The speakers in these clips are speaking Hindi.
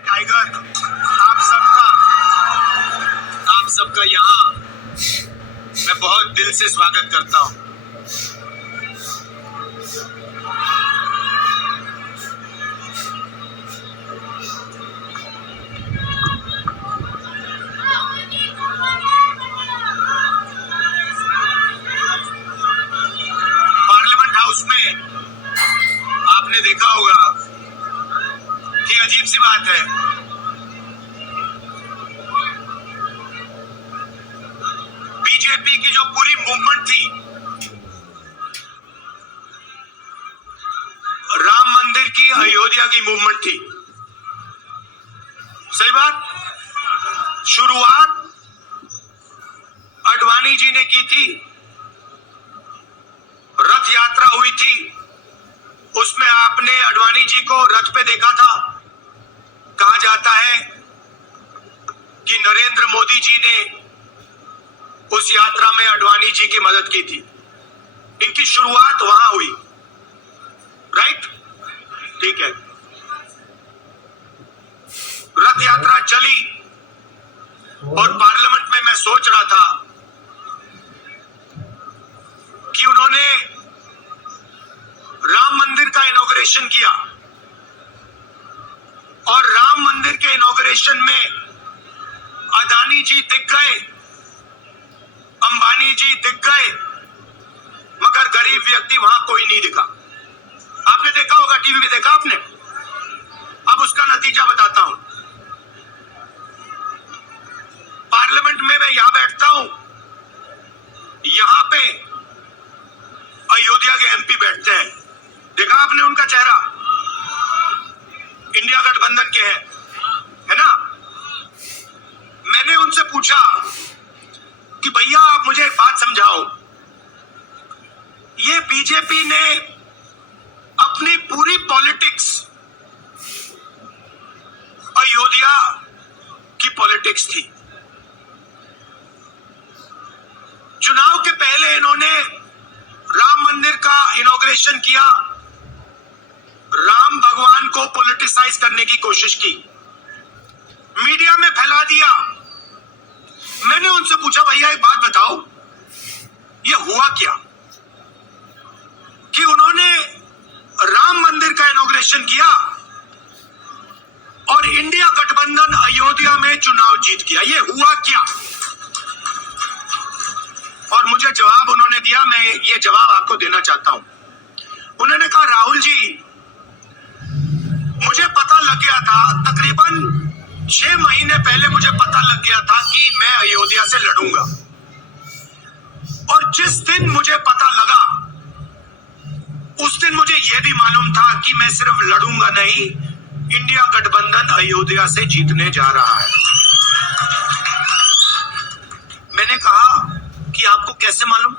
टाइगर, आप सबका यहाँ मैं बहुत दिल से स्वागत करता हूँ। पार्लियामेंट हाउस में आपने देखा होगा कि अजीब सी बात है, बीजेपी की जो पूरी मूवमेंट थी, राम मंदिर की, अयोध्या की मूवमेंट थी। सही बात। शुरुआत आडवाणी जी ने की थी, रथ यात्रा हुई थी, उसमें आपने आडवाणी जी को रथ पे देखा था। कहा जाता है कि नरेंद्र मोदी जी ने उस यात्रा में आडवाणी जी की मदद की थी। इनकी शुरुआत वहां हुई, राइट? ठीक है। रथ यात्रा चली और पार्लियामेंट में मैं सोच रहा था कि उन्होंने राम मंदिर का इनॉग्रेशन किया और राम मंदिर के इनॉग्रेशन में अदानी जी दिख गए, अंबानी जी दिख गए, मगर गरीब व्यक्ति वहां कोई नहीं दिखा। आपने देखा होगा, टीवी में देखा आपने। अब उसका नतीजा बताता हूं। पार्लियामेंट में मैं यहां बैठता हूं, यहां पे अयोध्या के एमपी बैठते हैं। देखा आपने उनका चेहरा? इंडिया गठबंधन के हैं, है ना? मैंने उनसे पूछा कि भैया आप मुझे एक बात समझाओ, ये बीजेपी ने अपनी पूरी पॉलिटिक्स अयोध्या की पॉलिटिक्स थी। चुनाव के पहले इन्होंने राम मंदिर का इनॉग्रेशन किया, राम भगवान को पॉलिटिसाइज करने की कोशिश की, मीडिया में फैला दिया। मैंने उनसे पूछा भैया एक बात बताओ, ये हुआ क्या कि उन्होंने राम मंदिर का इनॉग्रेशन किया और इंडिया गठबंधन अयोध्या में चुनाव जीत गया? ये हुआ क्या? और मुझे जवाब उन्होंने दिया, मैं ये जवाब आपको देना चाहता हूं। उन्होंने कहा राहुल जी, मुझे पता लग गया था, तकरीबन 6 महीने पहले मुझे पता लग गया था कि मैं अयोध्या से लड़ूंगा। और जिस दिन मुझे पता लगा, उस दिन मुझे यह भी मालूम था कि मैं सिर्फ लड़ूंगा नहीं, इंडिया गठबंधन अयोध्या से जीतने जा रहा है। मैंने कहा कि आपको कैसे मालूम?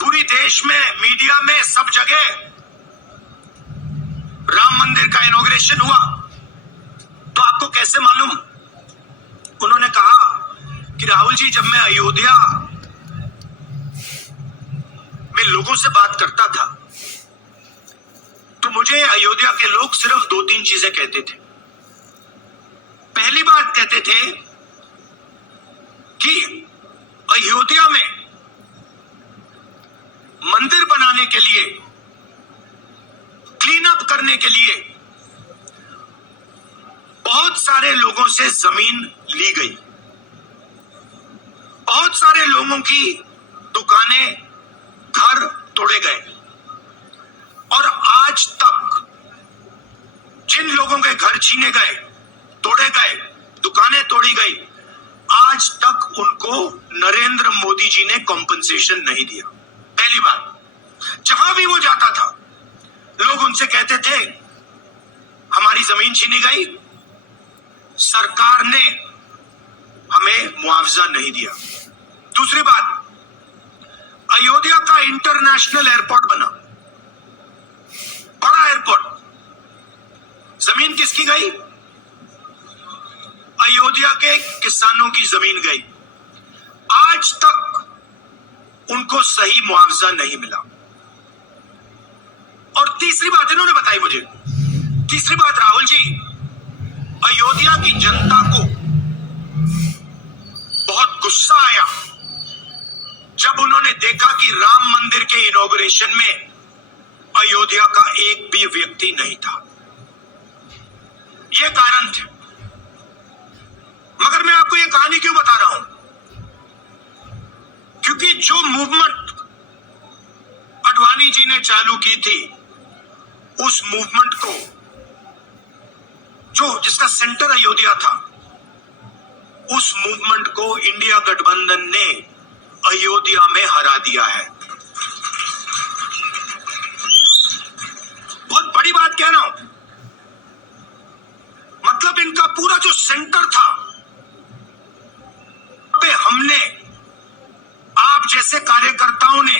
पूरी देश में, मीडिया में, सब जगह राम मंदिर का इनॉग्रेशन हुआ, तो आपको कैसे मालूम? उन्होंने कहा कि राहुल जी, जब मैं अयोध्या में लोगों से बात करता था तो मुझे अयोध्या के लोग सिर्फ 2-3 चीजें कहते थे। पहली बात कहते थे कि अयोध्या में मंदिर बनाने के लिए, क्लीन अप करने के लिए बहुत सारे लोगों से जमीन ली गई, बहुत सारे लोगों की दुकानें, घर तोड़े गए, और आज तक जिन लोगों के घर छीने गए, तोड़े गए, दुकानें तोड़ी गई, आज तक उनको नरेंद्र मोदी जी ने कॉम्पनसेशन नहीं दिया। पहली बात। जहां भी वो जाता था, लोग उनसे कहते थे हमारी जमीन छीनी गई, सरकार ने हमें मुआवजा नहीं दिया। दूसरी बात, अयोध्या का इंटरनेशनल एयरपोर्ट बना, बड़ा एयरपोर्ट, जमीन किसकी गई? अयोध्या के किसानों की जमीन गई। आज तक उनको सही मुआवजा नहीं मिला। और तीसरी बात इन्होंने बताई मुझे, तीसरी बात, राहुल जी, अयोध्या की जनता को बहुत गुस्सा आया जब उन्होंने देखा कि राम मंदिर के इनॉग्रेशन में अयोध्या का एक भी व्यक्ति नहीं था। यह कारण थे। मगर मैं आपको यह कहानी क्यों बता रहा हूं? क्योंकि जो मूवमेंट अडवाणी जी ने चालू की थी, उस मूवमेंट को जिसका सेंटर अयोध्या था, उस मूवमेंट को इंडिया गठबंधन ने अयोध्या में हरा दिया है। बहुत बड़ी बात कह रहा हूं। मतलब इनका पूरा जो सेंटर था, पे हमने, आप जैसे कार्यकर्ताओं ने,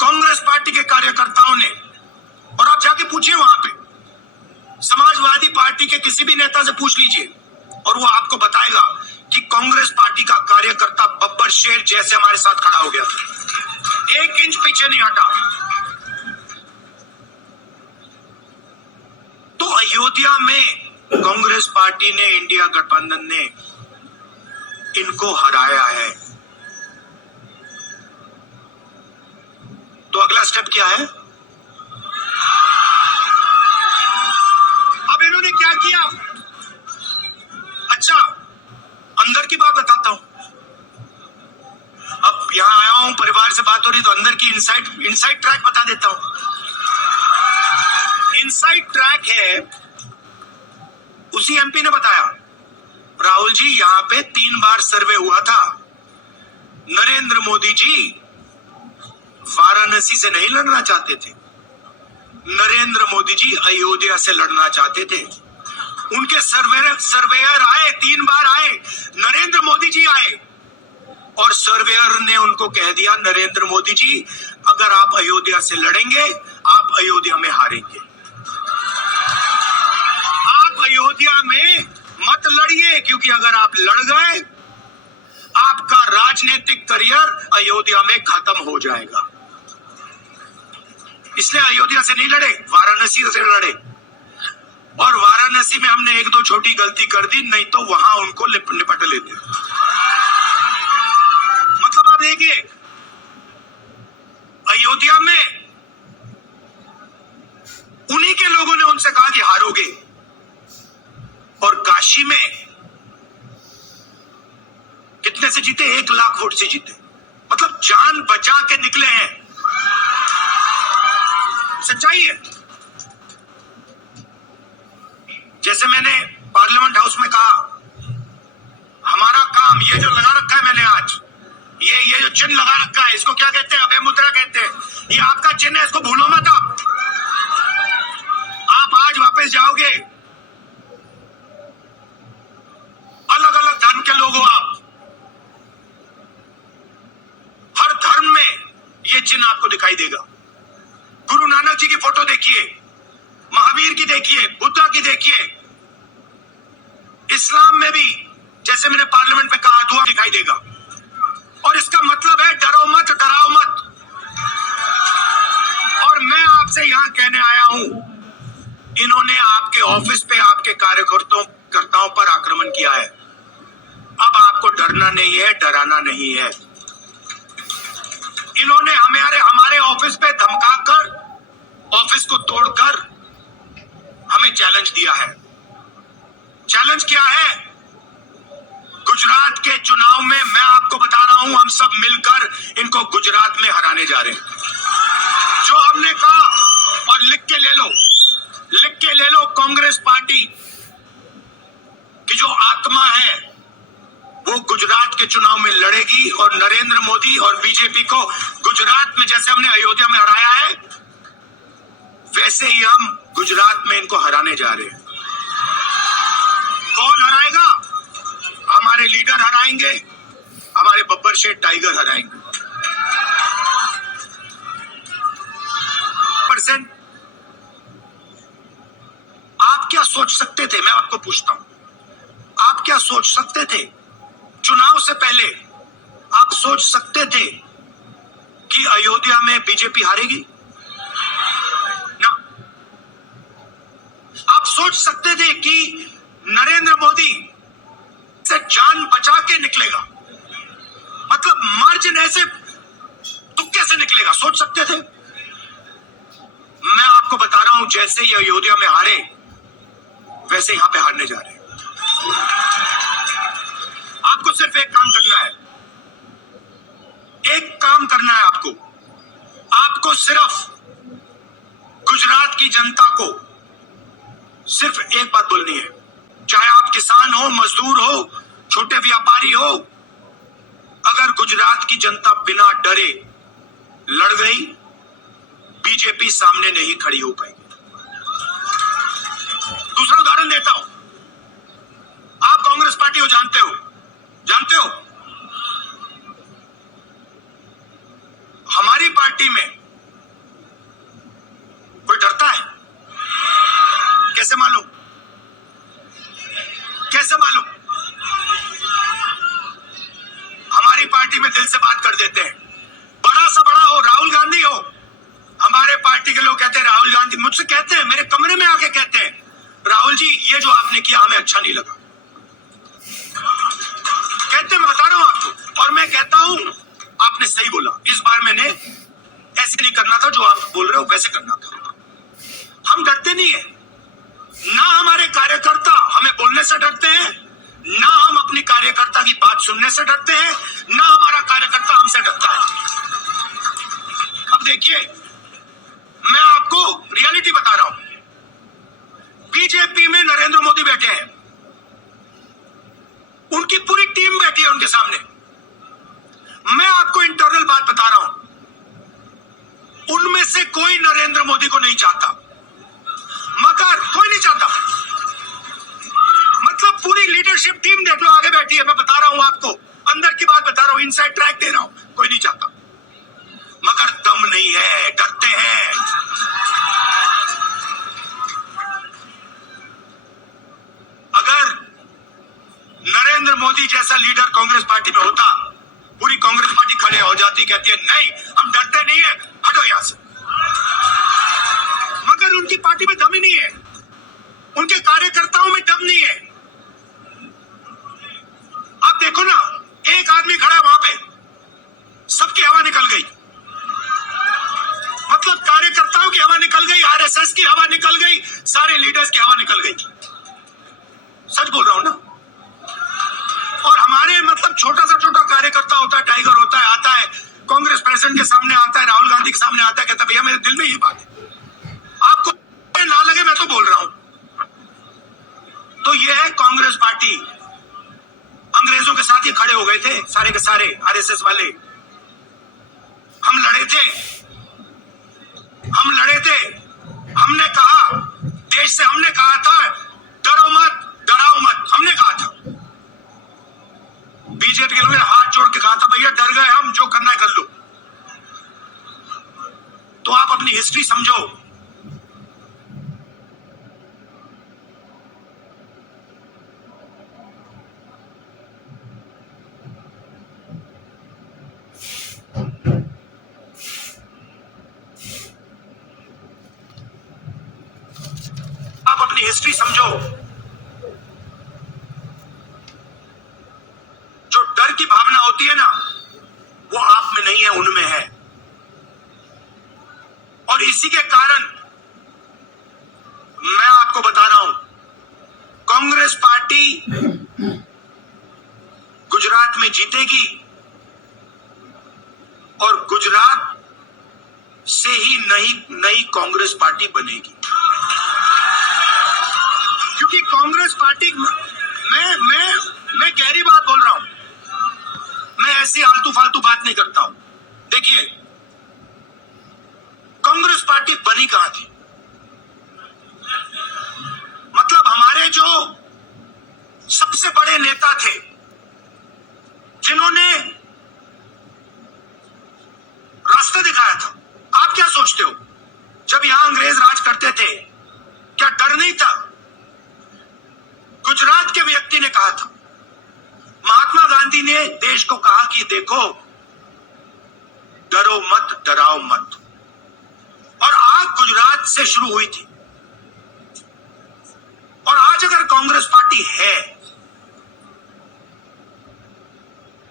कांग्रेस पार्टी के कार्यकर्ताओं ने, और आप जाके पूछिए वहां पे समाजवादी पार्टी के किसी भी नेता से पूछ लीजिए और वो आपको बताएगा कि कांग्रेस पार्टी का कार्यकर्ता बब्बर शेर जैसे हमारे साथ खड़ा हो गया था, 1 इंच पीछे नहीं हटा। तो अयोध्या में कांग्रेस पार्टी ने, इंडिया गठबंधन ने इनको हराया है। तो अगला स्टेप क्या है? अब इन्होंने क्या किया? अच्छा, अंदर की बात बताता हूं। अब यहां आया हूं, परिवार से बात हो रही, तो अंदर की इनसाइड ट्रैक बता देता हूं। इनसाइड ट्रैक है, उसी एमपी ने बताया, राहुल जी यहां पे 3 बार सर्वे हुआ था। नरेंद्र मोदी जी वाराणसी से नहीं लड़ना चाहते थे, नरेंद्र मोदी जी अयोध्या से लड़ना चाहते थे। उनके सर्वेयर आए, 3 बार आए, नरेंद्र मोदी जी आए और सर्वेयर ने उनको कह दिया, नरेंद्र मोदी जी अगर आप अयोध्या से लड़ेंगे, आप अयोध्या में हारेंगे। आप अयोध्या में मत लड़िए, क्योंकि अगर आप लड़ गए, आपका राजनीतिक करियर अयोध्या में खत्म हो जाएगा। इसलिए अयोध्या से नहीं लड़े, वाराणसी से लड़े। और वाराणसी में हमने 1-2 छोटी गलती कर दी, नहीं तो वहां उनको निपट लेते। मतलब आप देखिए, अयोध्या में उन्हीं के लोगों ने उनसे कहा कि हारोगे, और काशी में कितने से जीते? 1 लाख वोट से जीते। मतलब जान बचा के निकले हैं। सच्चाई है। जैसे मैंने पार्लियामेंट हाउस में कहा, हमारा काम, ये जो लगा रखा है मैंने आज, ये जो चिन्ह लगा रखा है, इसको क्या कहते हैं? अभय मुद्रा कहते हैं। ये आपका चिन्ह है, इसको भूलो मत। आप आज वापस जाओगे, अलग अलग धर्म के लोग हो आप, हर धर्म में ये चिन्ह आपको दिखाई देगा। गुरु नानक जी की फोटो देखिए, महावीर की देखिए, बुद्धा की देखिए। इस्लाम में भी, जैसे मैंने पार्लियामेंट में कहा, दुआ दिखाई देगा। और इसका मतलब है डरो मत, डराओ मत। और मैं आपसे यहां कहने आया हूं, इन्होंने आपके ऑफिस पे, आपके कार्यकर्ताओं पर आक्रमण किया है। अब आपको डरना नहीं है, डराना नहीं है। इन्होंने हमारे ऑफिस पे धमकाकर, ऑफिस को तोड़कर हमें चैलेंज दिया है। चैलेंज क्या है? गुजरात के चुनाव में मैं आपको बता रहा हूं, हम सब मिलकर इनको गुजरात में हराने जा रहे हैं। जो हमने कहा, और लिख के ले लो, कांग्रेस पार्टी की जो आत्मा है वो गुजरात के चुनाव में लड़ेगी, और नरेंद्र मोदी और बीजेपी को गुजरात में, जैसे हमने अयोध्या में हराया है, वैसे ही हम गुजरात में इनको हराने जा रहे हैं। कौन हराएगा? हमारे लीडर हराएंगे, हमारे बब्बर शेर टाइगर हराएंगे। आप क्या सोच सकते थे? मैं आपको पूछता हूं, आप क्या सोच सकते थे? चुनाव से पहले आप सोच सकते थे कि अयोध्या में बीजेपी हारेगी? ना। आप सोच सकते थे कि नरेंद्र मोदी से जान बचा के निकलेगा, मतलब मार्जिन ऐसे तुक्के से निकलेगा, सोच सकते थे? मैं आपको बता रहा हूं, जैसे ये अयोध्या में हारे वैसे यहां पे हारने जा रहे हैं। आपको सिर्फ एक काम करना है, एक काम करना है आपको सिर्फ गुजरात की जनता को सिर्फ एक बात बोलनी है, चाहे आप किसान हो, मजदूर हो, छोटे व्यापारी हो, अगर गुजरात की जनता बिना डरे लड़ गई, बीजेपी सामने नहीं खड़ी हो पाएगी। दूसरा उदाहरण देता हूं, आप कांग्रेस पार्टी को जानते हो? हमारी पार्टी में कोई डरता है? कैसे मालूम? हमारी पार्टी में दिल से बात कर देते हैं, बड़ा सा बड़ा हो, राहुल गांधी हो, हमारे पार्टी के लोग कहते हैं राहुल गांधी, मुझसे कहते हैं, मेरे कमरे में आके कहते हैं, राहुल जी ये जो आपने किया हमें अच्छा नहीं लगा। कहते हैं, मैं बता रहा हूं आपको, और मैं कहता हूं आपने सही बोला, इस बार मैंने ऐसे नहीं करना था, जो आप बोल रहे हो वैसे करना था। हम डरते नहीं है, ना हमारे कार्यकर्ता हमें बोलने से डरते हैं, ना हम अपनी कार्यकर्ता की बात सुनने से डरते हैं, ना हमारा कार्यकर्ता हमसे डरता है। अब देखिए, मैं आपको रियलिटी बता रहा हूं, बीजेपी में नरेंद्र मोदी बैठे हैं, उनकी पूरी टीम बैठी है उनके सामने। मैं आपको इंटरनल बात बता रहा हूं, उनमें से कोई नरेंद्र मोदी को नहीं चाहता, मगर कोई नहीं चाहता, मतलब पूरी लीडरशिप टीम देख लो आगे बैठी है, मैं बता रहा हूं आपको, अंदर की बात बता रहा हूं, इनसाइड ट्रैक दे रहा हूं, कोई नहीं चाहता, मगर दम नहीं है, डरते हैं। अगर नरेंद्र मोदी जैसा लीडर कांग्रेस पार्टी में होता, पूरी कांग्रेस पार्टी खड़े हो जाती, कहती है नहीं हम डरते नहीं है, हटो यहां से। मगर उनकी पार्टी में दम ही नहीं है, उनके कार्यकर्ताओं में दम नहीं है। आप देखो ना, एक आदमी खड़ा है वहां पे, सबकी हवा निकल गई, मतलब कार्यकर्ताओं की हवा निकल गई, आरएसएस की हवा निकल गई, सारे लीडर्स की हवा निकल गई। सच बोल रहा हूं ना? और हमारे मतलब छोटा कार्यकर्ता होता है, टाइगर होता है, आता है कांग्रेस प्रेसिडेंट के सामने, आता है राहुल गांधी के सामने, आता है, कहता है भैया मेरे दिल में ये बात है, आपको ना लगे मैं तो बोल रहा हूं। तो ये है कांग्रेस पार्टी, अंग्रेजों के साथ ये खड़े हो गए थे सारे के सारे आरएसएस वाले। हम लड़े थे, हमने कहा, देश से हमने कहा था डरो मत, डराओ मत, हमने कहा था। बीजेपी के लोगों ने हाथ जोड़ के कहा था भैया डर गए हम, जो करना है कर लो। तो आप अपनी हिस्ट्री समझो, हिस्ट्री समझो। जो डर की भावना होती है ना, वो आप में नहीं है, उनमें है। और इसी के कारण मैं आपको बता रहा हूं, कांग्रेस पार्टी गुजरात में जीतेगी और गुजरात से ही नई कांग्रेस पार्टी बनेगी। क्योंकि कांग्रेस पार्टी, मैं गहरी बात बोल रहा हूं, मैं ऐसी आलतू फालतू बात नहीं करता हूं। देखिए, कांग्रेस पार्टी बनी कहां थी? मतलब हमारे जो सबसे बड़े नेता थे, जिन्होंने रास्ता दिखाया था, आप क्या सोचते हो, जब यहां अंग्रेज राज करते थे क्या डर नहीं था? गुजरात के व्यक्ति ने कहा था, महात्मा गांधी ने देश को कहा कि देखो, डरो मत, डराओ मत। और आग गुजरात से शुरू हुई थी। और आज अगर कांग्रेस पार्टी पार्टी है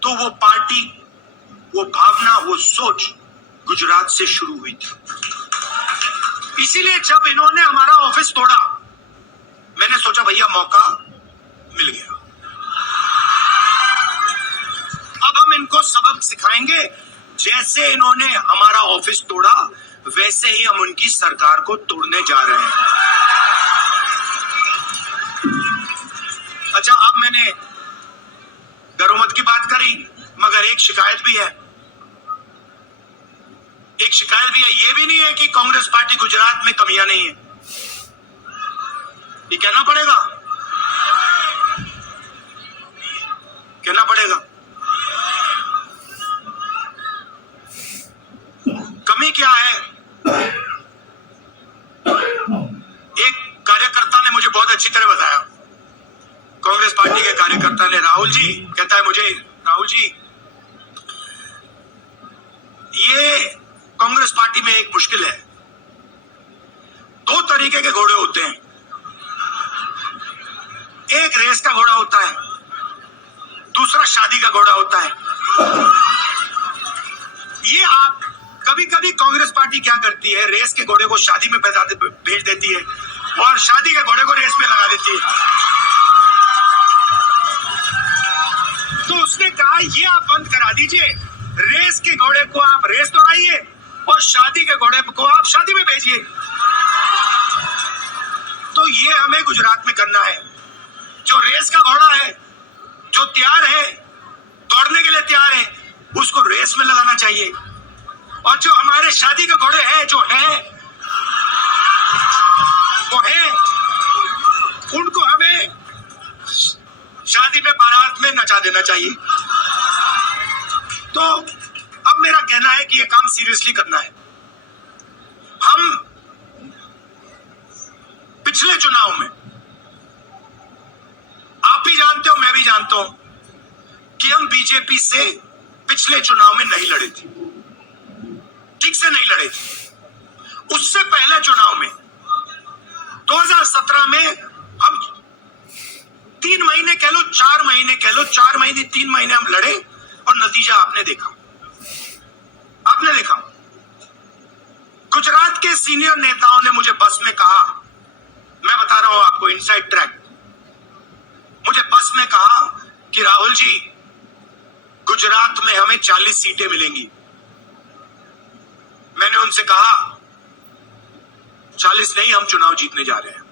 तो वो पार्टी, वो भावना, वो सोच गुजरात से शुरू हुई थी। इसीलिए जब इन्होंने हमारा ऑफिस तोड़ा, मैंने सोचा भैया मौका मिल गया, अब हम इनको सबक सिखाएंगे। जैसे इन्होंने हमारा ऑफिस तोड़ा वैसे ही हम उनकी सरकार को तोड़ने जा रहे हैं। अच्छा, अब मैंने गरोमत की बात करी, मगर एक शिकायत भी है, एक शिकायत भी है। ये भी नहीं है कि कांग्रेस पार्टी गुजरात में कमियां नहीं है, ये कहना पड़ेगा, कहना पड़ेगा। कमी क्या है? एक कार्यकर्ता ने मुझे बहुत अच्छी तरह बताया, कांग्रेस पार्टी के कार्यकर्ता ने, राहुल जी कहता है मुझे, राहुल जी ये कांग्रेस पार्टी में एक मुश्किल है, दो तरीके के घोड़े होते हैं, एक रेस का घोड़ा होता है, दूसरा शादी का घोड़ा होता है। ये आप कभी कभी कांग्रेस पार्टी क्या करती है, रेस के घोड़े को शादी में भेज देती है और शादी के घोड़े को रेस में लगा देती है। तो उसने कहा ये आप बंद करा दीजिए, रेस के घोड़े को आप रेस दौड़ाइए और शादी के घोड़े को आप शादी में भेजिए। तो ये हमें गुजरात में करना है। जो रेस का घोड़ा है, जो तैयार है, दौड़ने के लिए तैयार है, उसको रेस में लगाना चाहिए। और जो हमारे शादी के घोड़े हैं, जो हैं वो हैं, उनको हमें शादी में बारात में नचा देना चाहिए। तो अब मेरा कहना है कि ये काम सीरियसली करना है। हम पिछले चुनाव में, आप भी जानते हो, मैं भी जानता हूं कि हम बीजेपी से पिछले चुनाव में नहीं लड़े थे, ठीक से नहीं लड़े थे। उससे पहले चुनाव में 2017 में हम 3 महीने कह लो, 4 महीने कह लो, 4 महीने 3 महीने हम लड़े और नतीजा आपने देखा, आपने देखा। गुजरात के सीनियर नेताओं ने मुझे बस में कहा, मैं बता रहा हूं आपको इनसाइड ट्रैक, मुझे बस में कहा कि राहुल जी गुजरात में हमें 40 सीटें मिलेंगी। मैंने उनसे कहा 40 नहीं, हम चुनाव जीतने जा रहे हैं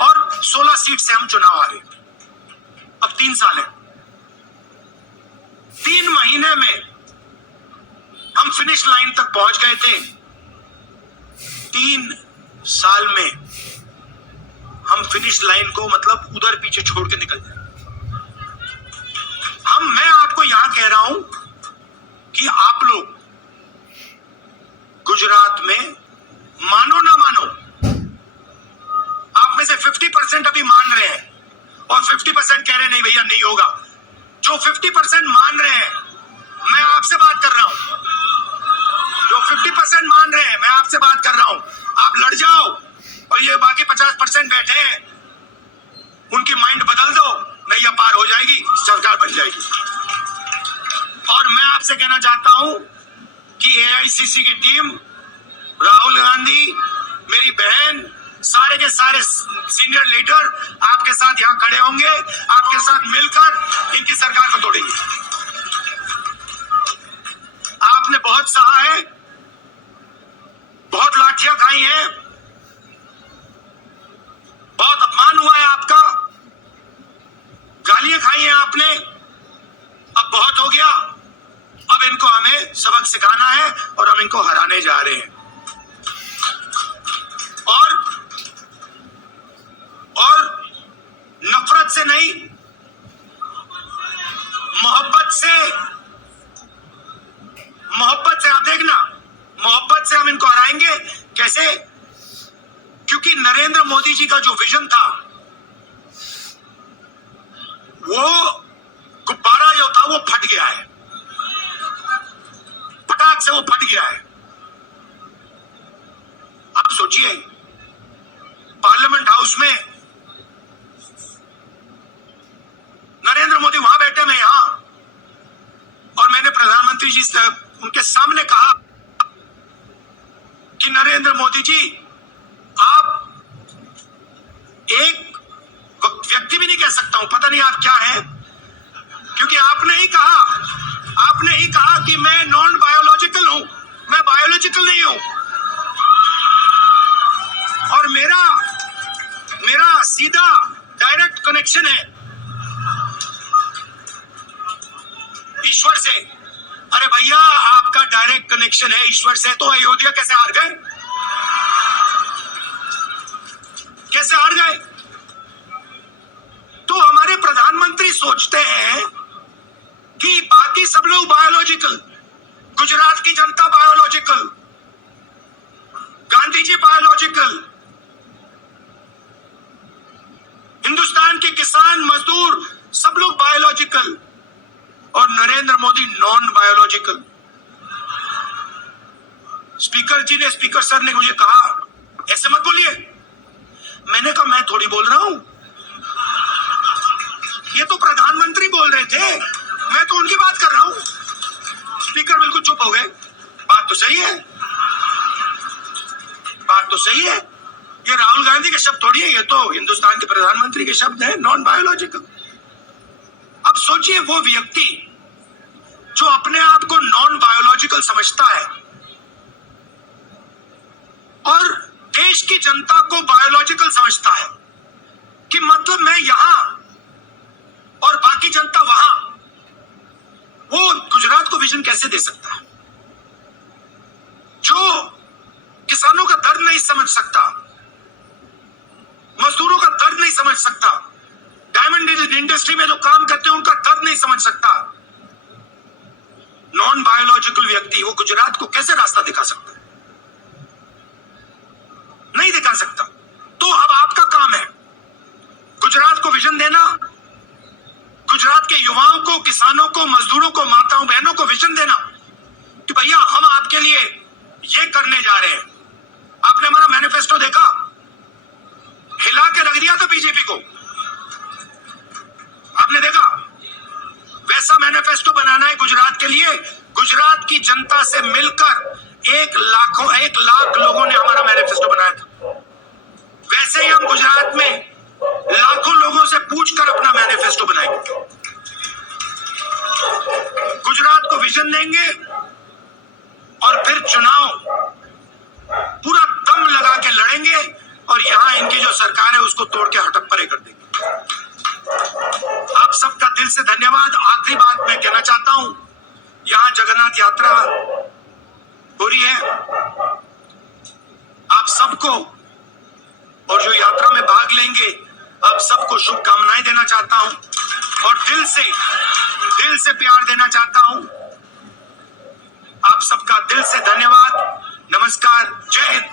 और 16 सीट से हम चुनाव हारे। अब 3 साल है, 3 महीने में हम फिनिश लाइन तक पहुंच गए थे। 3 साल में हम फिनिश लाइन को मतलब उधर पीछे छोड़ के निकल जाए। मैं आपको यहां कह रहा हूं कि आप लोग गुजरात में मानो ना मानो, आप में से 50% अभी मान रहे हैं और 50% कह रहे हैं नहीं भैया नहीं होगा। जो 50% मान रहे हैं, मैं आपसे बात कर रहा हूं, जो 50% मान रहे हैं, मैं आपसे बात कर रहा हूं, आप लड़ जाओ और ये बाकी 50% बैठे हैं, उनकी माइंड बदल दो, नैया पार हो जाएगी, सरकार बन जाएगी। और मैं आपसे कहना चाहता हूं कि एआईसीसी की टीम, राहुल गांधी, मेरी बहन, सारे के सारे सीनियर लीडर आपके साथ यहां खड़े होंगे, आपके साथ मिलकर इनकी सरकार को तोड़ेंगे। आपने बहुत सहा है, बहुत लाठियां खाई हैं, बहुत अपमान हुआ है आपका, गालियां खाई हैं आपने, अब बहुत हो गया। अब इनको हमें सबक सिखाना है और हम इनको हराने जा रहे हैं। और नफरत से नहीं, मोहब्बत से आप देखना, मोहब्बत से हम इनको हराएंगे। कैसे? क्योंकि नरेंद्र मोदी जी का जो विजन था, वो गुब्बारा जो था वो फट गया है, फटाक से वो फट गया है। आप सोचिए, पार्लियामेंट हाउस में मोदी जी, आप एक व्यक्ति भी नहीं कह सकता हूं, पता नहीं आप क्या हैं, क्योंकि आपने ही कहा कि मैं नॉन बायोलॉजिकल हूं, मैं बायोलॉजिकल नहीं हूं। और मेरा सीधा डायरेक्ट कनेक्शन है ईश्वर से। अरे भैया, आपका डायरेक्ट कनेक्शन है ईश्वर से, तो अयोध्या कैसे हार गए? कैसे हार गए? तो हमारे प्रधानमंत्री सोचते हैं कि बाकी सब लोग बायोलॉजिकल, गुजरात की जनता बायोलॉजिकल, गांधी जी बायोलॉजिकल, हिंदुस्तान के किसान मजदूर सब लोग बायोलॉजिकल, और Narendra Modi non biological. Speaker sir ने मुझे कहा, ऐसे मत बोलिए। मैंने कहा, मैं थोड़ी बोल रहा हूं, ये तो प्रधानमंत्री बोल रहे थे, मैं तो उनकी बात कर रहा हूं। स्पीकर बिल्कुल चुप हो गए। बात तो सही है, बात तो सही है। ये राहुल गांधी के शब्द थोड़ी है, ये तो हिंदुस्तान के प्रधानमंत्री के शब्द हैं, नॉन बायोलॉजिकल। अब सोचिए, वो व्यक्ति जो अपने आप को नॉन बायोलॉजिकल समझता है और देश की जनता को बायोलॉजिकल समझता है, कि मतलब मैं यहां और बाकी जनता वहां, वो गुजरात को विजन कैसे दे सकता है? जो किसानों का दर्द नहीं समझ सकता, मजदूरों का दर्द नहीं समझ सकता, डायमंड इंडस्ट्री में जो काम करते हैं उनका दर्द नहीं समझ सकता, नॉन बायोलॉजिकल व्यक्ति वो गुजरात को कैसे रास्ता दिखा सकता है? नहीं दिखा सकता। तो अब आपका काम है गुजरात को विजन देना, गुजरात के युवाओं को, किसानों को, मजदूरों को, माताओं बहनों को विजन देना कि भैया हम आपके लिए ये करने जा रहे हैं। आपने हमारा मैनिफेस्टो देखा, हिला के रख दिया था बीजेपी को, आपने देखा? वैसा मैनिफेस्टो बनाना है गुजरात के लिए। गुजरात की जनता से मिलकर 1 लाख लोगों ने हमारा मैनिफेस्टो बनाया था। वैसे ही हम गुजरात में लाखों लोगों से पूछकर अपना मैनिफेस्टो बनाएंगे, गुजरात को विजन देंगे और फिर चुनाव पूरा दम लगा के लड़ेंगे और यहां इनकी जो सरकार है उसको तोड़ के हटप्परे कर देंगे। आप सबका दिल से धन्यवाद। आखिरी बात मैं कहना चाहता हूं, यहां जगन्नाथ यात्रा हो रही है, आप सबको और जो यात्रा में भाग लेंगे आप सबको शुभकामनाएं देना चाहता हूं और दिल से प्यार देना चाहता हूं। आप सबका दिल से धन्यवाद। नमस्कार, जय हिंद।